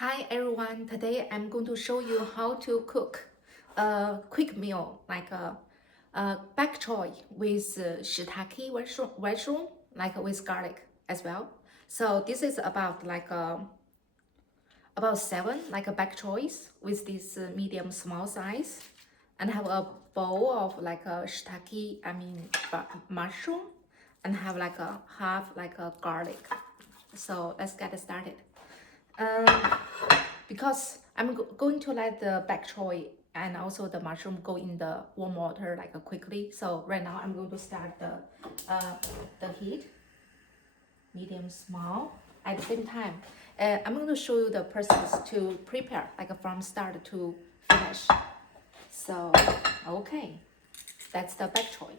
Hi everyone, today I'm going to show you how to cook a quick meal like a bok choy with shiitake mushroom, like with garlic as well. So this is about about seven like a bok choys with this medium small size, and have a bowl of like a shiitake, mushroom, and have like a half like a garlic. So let's get started. Um, because I'm going to let the bok choy and also the mushroom go in the warm water like quickly. So right now I'm going to start the heat, medium, small. At the same time, I'm going to show you the process to prepare like from start to finish. So okay, that's the bok choy.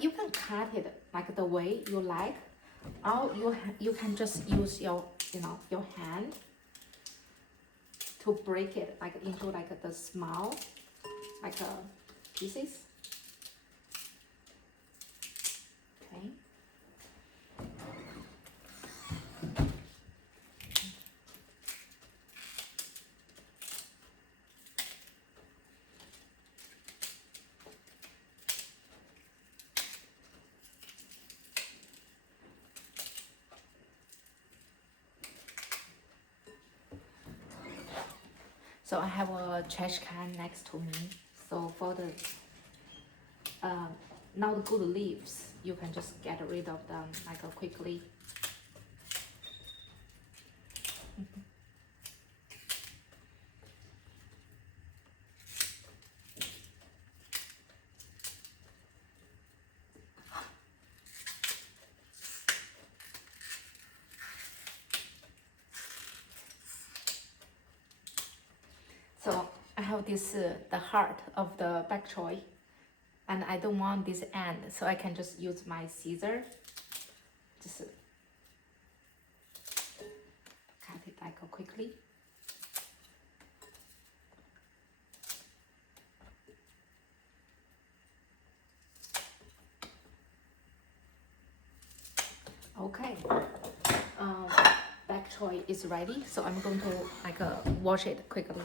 You can cut it like the way you like, or you can just use your your hand to break it like into like the small like pieces. Okay. So I have a trash can next to me. So for the not good leaves, you can just get rid of them like quickly. So I have this the heart of the bok choy, and I don't want this end, so I can just use my scissor, just cut it like quickly. Okay, bok choy is ready, so I'm going to like wash it quickly.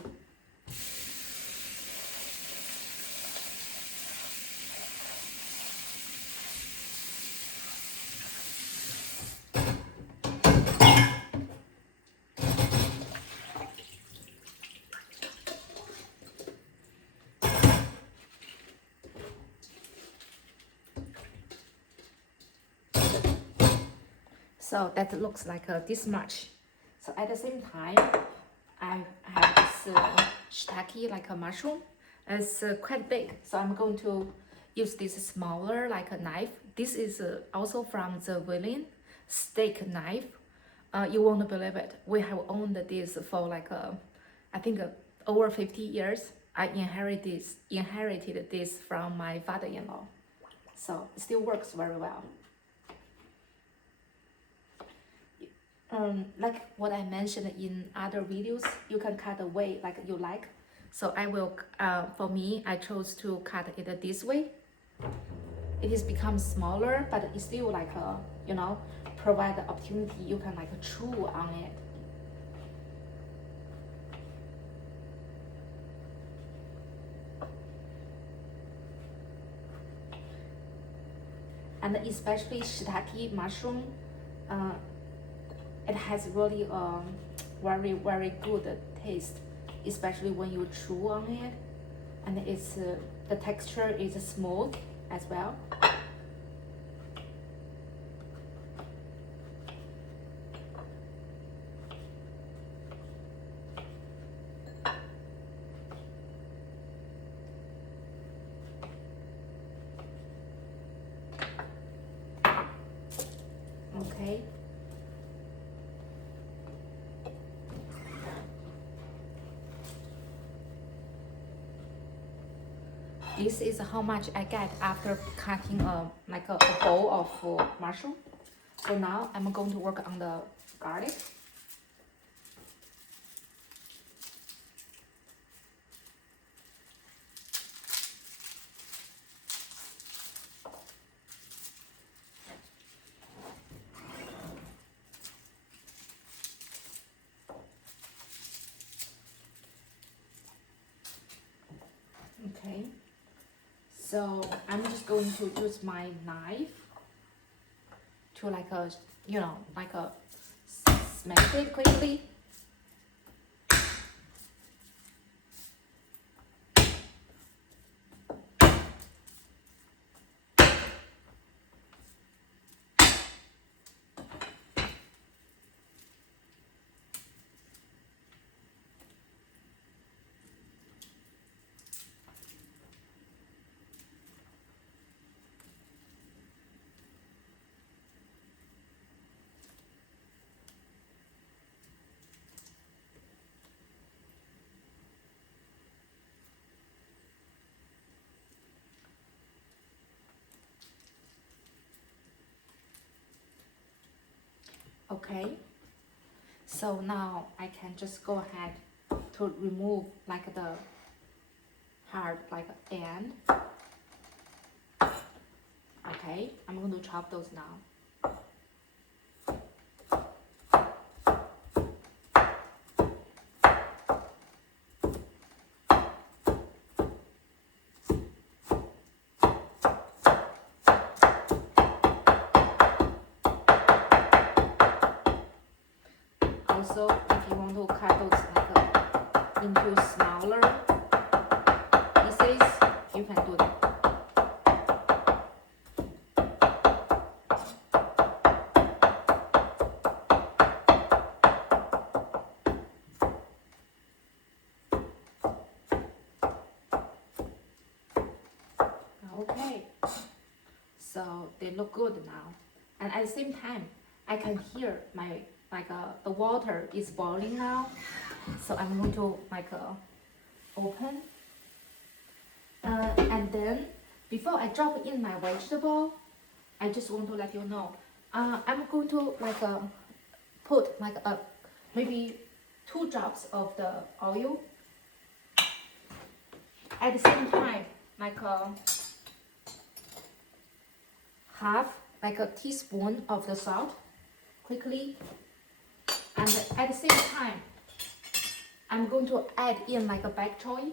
So that looks like this much. So at the same time, I have this shiitake like a mushroom. It's quite big, so I'm going to use this smaller like a knife. This is also from the William steak knife. You won't believe it. We have owned this for like I think over 50 years. I inherited this from my father-in-law, so it still works very well. Like what I mentioned in other videos, you can cut the way like you like. So I will, for me, I chose to cut it this way. It has become smaller, but it's still like provide the opportunity you can like chew on it. And especially shiitake mushroom, uh, it has really very good taste, especially when you chew on it, and it's the texture is smooth as well. Okay. This is how much I get after cutting like a bowl of mushroom. So now I'm going to work on the garlic. So I'm just going to use my knife to like a, you know, like a smash it quickly. Okay, so now I can just go ahead to remove like the hard like end. Okay, I'm going to chop those now. Also, if you want to cut those like into smaller pieces, you can do that. Okay, so they look good now, and at the same time, I can hear my the water is boiling now. So I'm going to open, and then before I drop in my vegetable, I just want to let you know, I'm going to put maybe 2 drops of the oil. At the same time, half a teaspoon of the salt, quickly, and at the same time, I'm going to add in like a bok choy.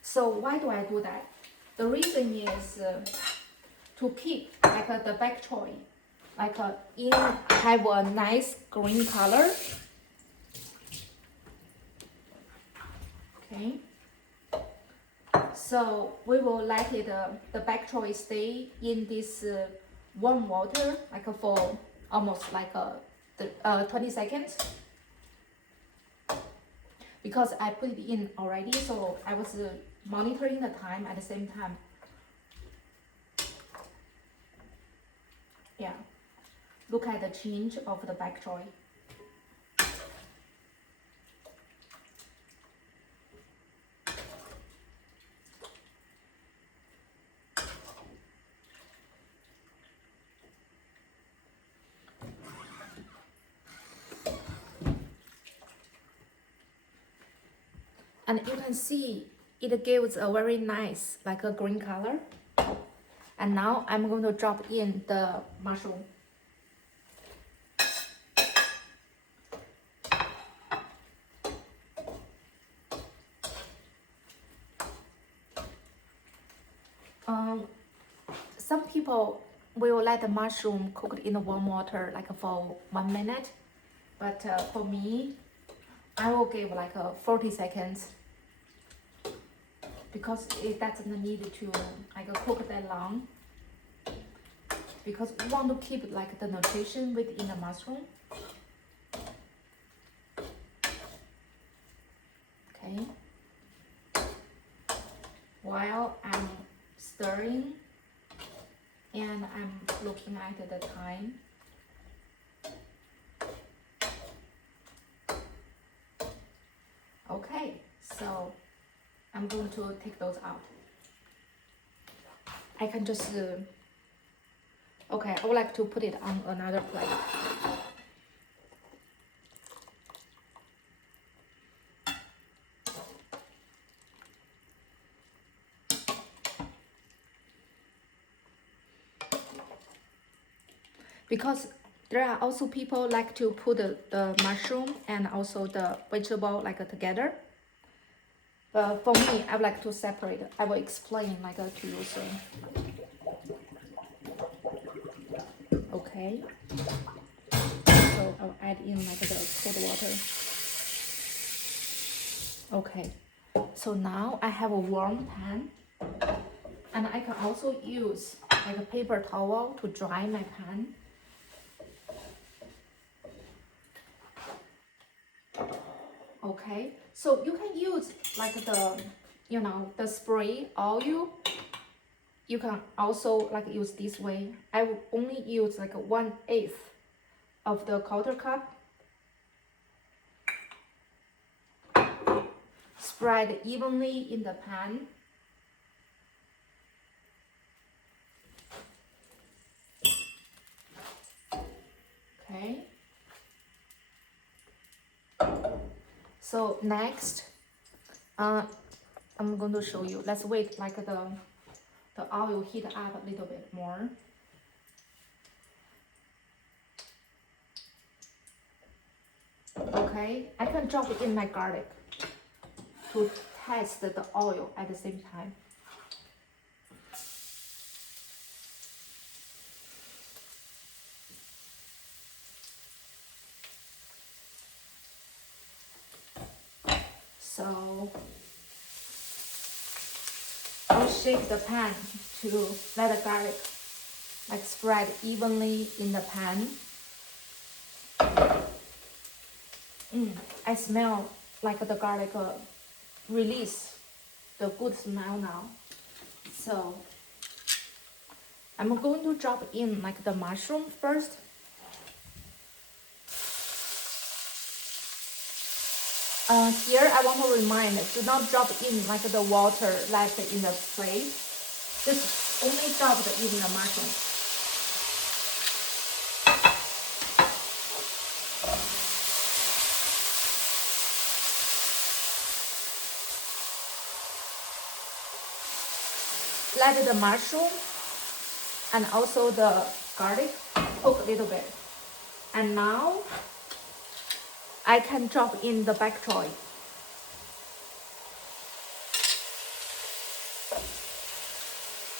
So why do I do that? The reason is to keep the bok choy have a nice green color. Okay. So we will let the bok choy stay in this warm water for almost 20 seconds. Because I put it in already, so I was monitoring the time at the same time. Yeah, look at the change of the bok choy. And you can see it gives a very nice a green color. And now I'm going to drop in the mushroom. Some people will let the mushroom cook in the warm water for 1 minute, but for me, I will give 40 seconds because it doesn't need to cook that long. Because we want to keep the nutrition within the mushroom. Okay. While I'm stirring and I'm looking at the time. Okay, so I'm going to take those out. I can just, okay, I would like to put it on another plate. Because there are also people like to put the mushroom and also the vegetable together. But for me, I would like to separate. I will explain like to you soon. Okay. So I'll add in like the cold water. Okay. So now I have a warm pan, and I can also use like a paper towel to dry my pan. Okay, so you can use like the, the spray oil. You can also like use this way. I will only use like 1/8 of the quarter cup. Spread evenly in the pan. Okay. So next, I'm going to show you. Let's wait like the oil heat up a little bit more. Okay, I can drop in my garlic to test the oil at the same time. So I'll shake the pan to let the garlic like spread evenly in the pan. I smell like the garlic release the good smell now. So I'm going to drop in like the mushroom first. Here I want to remind, do not drop in like the water left in the plate. Just only drop in the mushroom. Let the mushroom and also the garlic cook a little bit. And now I can drop in the bok choy.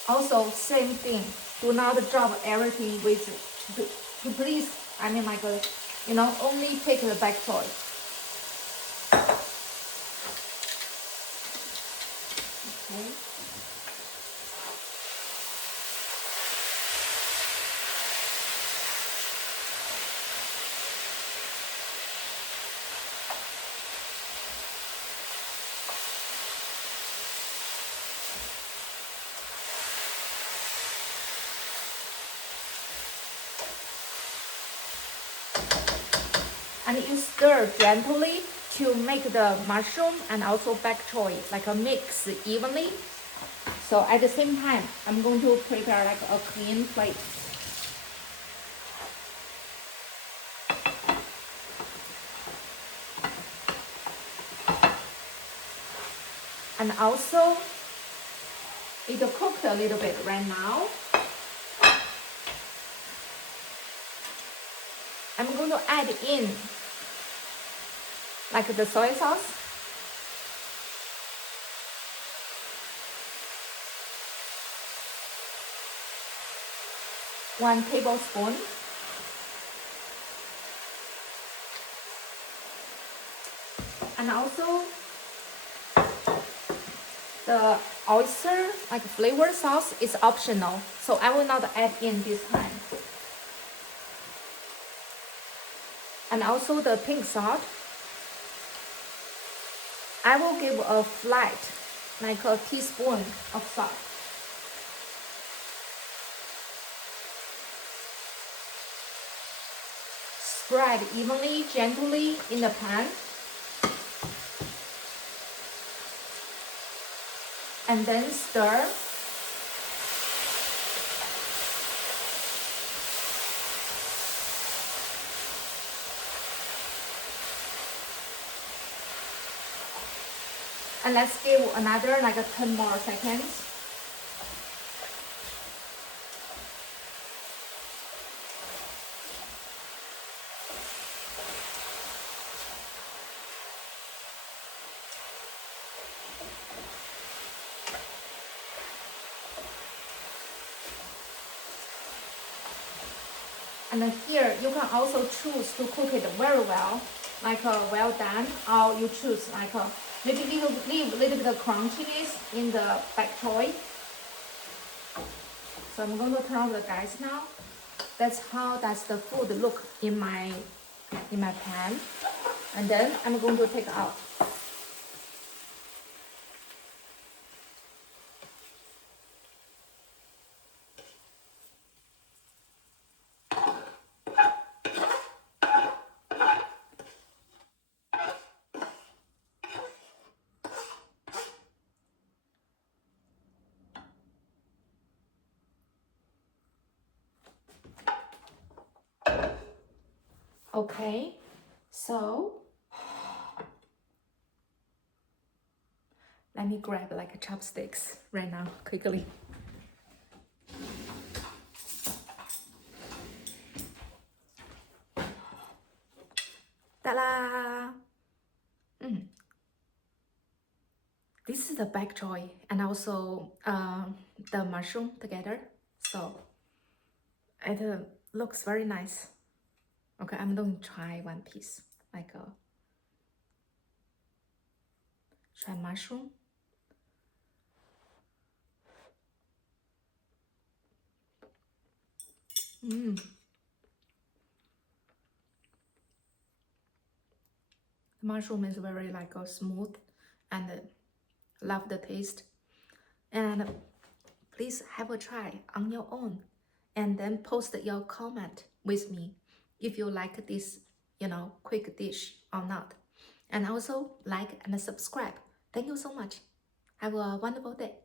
Also, same thing. Do not drop everything with, to please, I mean like, only take the bok choy. Okay. And you stir gently to make the mushroom and also bok choy like a mix evenly. So at the same time, I'm going to prepare like a clean plate. And also, it cooked a little bit right now. I'm going to add in like the soy sauce. One tablespoon. And also the oyster like flavor sauce is optional, so I will not add in this time. And also the pink salt, I will give a flat like a teaspoon of salt. Spread evenly, gently in the pan. And then stir. And let's give another like 10 more seconds. And then here you can also choose to cook it very well, like well done, or you choose like maybe leave a little bit of crunchiness in the bok choy. So I'm going to turn off the gas now. That's how does the food look in my pan. And then I'm going to take out. Okay, so let me grab like a chopsticks right now, quickly. Ta-da! This is the bok choy and also the mushroom together. So it looks very nice. Okay, I'm going to try one piece, like a try mushroom. The mushroom is very like smooth and love the taste. And please have a try on your own and then post your comment with me if you like this, quick dish or not. And also like and subscribe. Thank you so much. Have a wonderful day.